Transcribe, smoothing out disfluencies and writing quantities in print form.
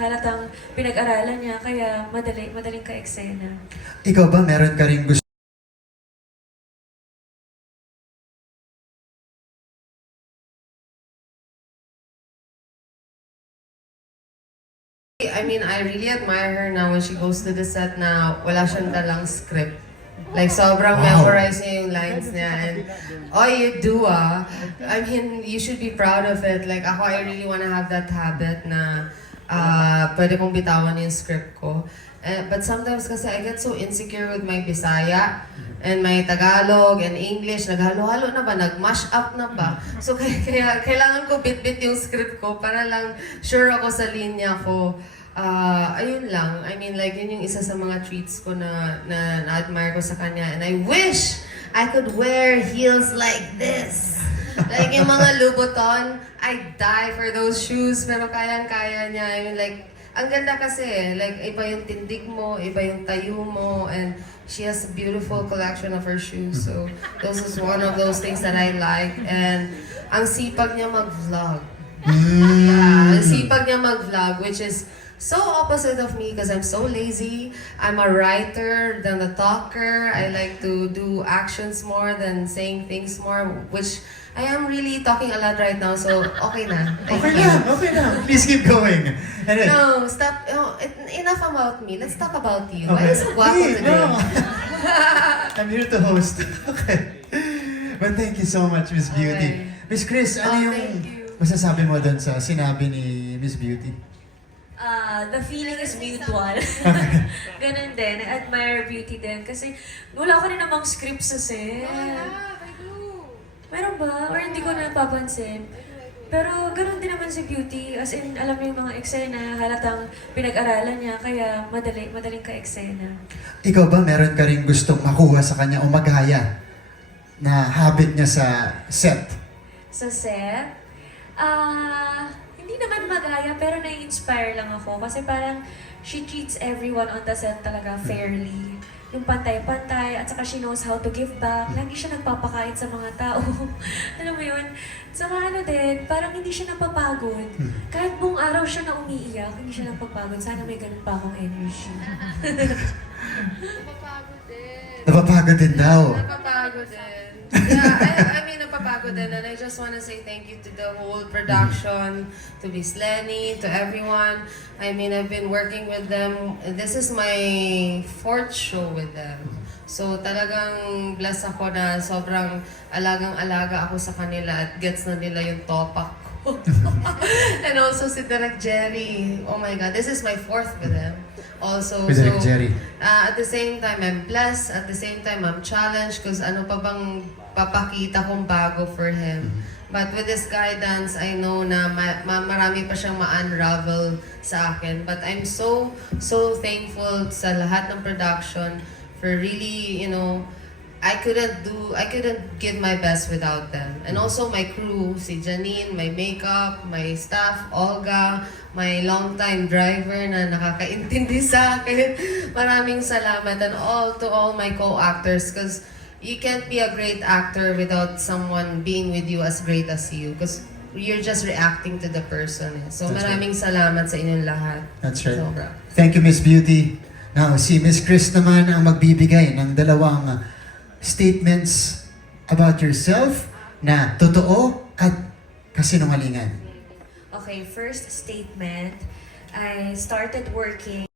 halatang pinag-aralan niya, kaya madaling ka-eksena. Ikaw ba meron ka ring gusto? I mean, I really admire her now when she goes to the set na wala siyang dalang script. Like, sobrang memorize niya yung lines niya. And, oh, you do I mean, you should be proud of it. Like, ako, I really wanna have that habit na pwede kong bitawan yung script ko. But sometimes kasi I get so insecure with my Bisaya and my Tagalog and English. Naghalo-halo na ba? Nag-mash up na ba? So, kaya kailangan ko bit-bit yung script ko para lang sure ako sa linya ko. Ayun lang. I mean, like, yun yung isa sa mga treats ko na na-admire ko sa kanya. And I wish I could wear heels like this. Like, yung mga Louboutin, I die for those shoes. Pero kayang-kaya niya. I mean, like, ang ganda kasi. Like, iba yung tindig mo, iba yung tayo mo. And she has a beautiful collection of her shoes. So, this is one of those things that I like. And ang sipag niya mag-vlog. Yeah, ang sipag niya mag-vlog, which is so opposite of me because I'm so lazy. I'm a writer than a talker. I like to do actions more than saying things more, which I am really talking a lot right now, so okay na. Okay na. Please keep going. Anyway. No, stop. Oh, enough about me. Let's talk about you. Why are you so guapo Hey, today? no. I'm here to host. Okay. But thank you so much, Miss Beauty. Okay. Miss Chris, ano yung thank you. masasabi mo doon sa sinabi ni Miss Beauty? The feeling is mutual. Ganun din. I admire Beauty din. Kasi wala ko rin namang script sa set. Meron ba? Or hindi ko napapansin. Pero ganun din naman si Beauty. As in, alam mo yung mga eksena, halatang pinag-aralan niya, kaya madaling ka-eksena. Ikaw ba meron ka ring gustong makuha sa kanya o magaya na habit niya sa set? Sa set, hindi naman magaya, pero nai-inspire lang ako. Kasi parang she treats everyone on the set talaga fairly. Yung pantay-pantay, at saka she knows how to give back. Lagi siya nagpapakain sa mga tao. Alam mo yun? Saka ano din, parang hindi siya napapagod. Kahit buong araw siya na umiiyak, hindi siya napapagod. Sana may ganun pa akong energy. Napapagod din. Napapagod din daw. Napapagod din. Yeah, I mean, napapagod din. And I just want to say thank you to the whole production, to Miss Lenny, to everyone. I mean, I've been working with them. This is my 4th show with them. So talagang blessed ako na sobrang alagang-alaga ako sa kanila at gets na nila yung topak ko. And also si Direk Jerry. Oh my God, this is my 4th with them. Also, With Direk Jerry. At the same time, I'm blessed. At the same time, I'm challenged because ano pa bang papakita kong bago for him. But with this guidance, I know na marami pa siyang ma-unravel sa akin. But I'm so thankful sa lahat ng production for really, you know, I couldn't give my best without them. And also my crew, si Janine, my makeup, my staff, Olga, my longtime driver na nakakaintindi sa akin. Maraming salamat. And to all my co-actors, because you can't be a great actor without someone being with you as great as you. Because you're just reacting to the person. So That's maraming salamat sa inyong lahat. That's right. Sobra. Thank you, Miss Beauty. Now, si Miss Chris naman ang magbibigay ng dalawang statements about yourself na totoo at kasinungalingan. Okay, first statement, I started working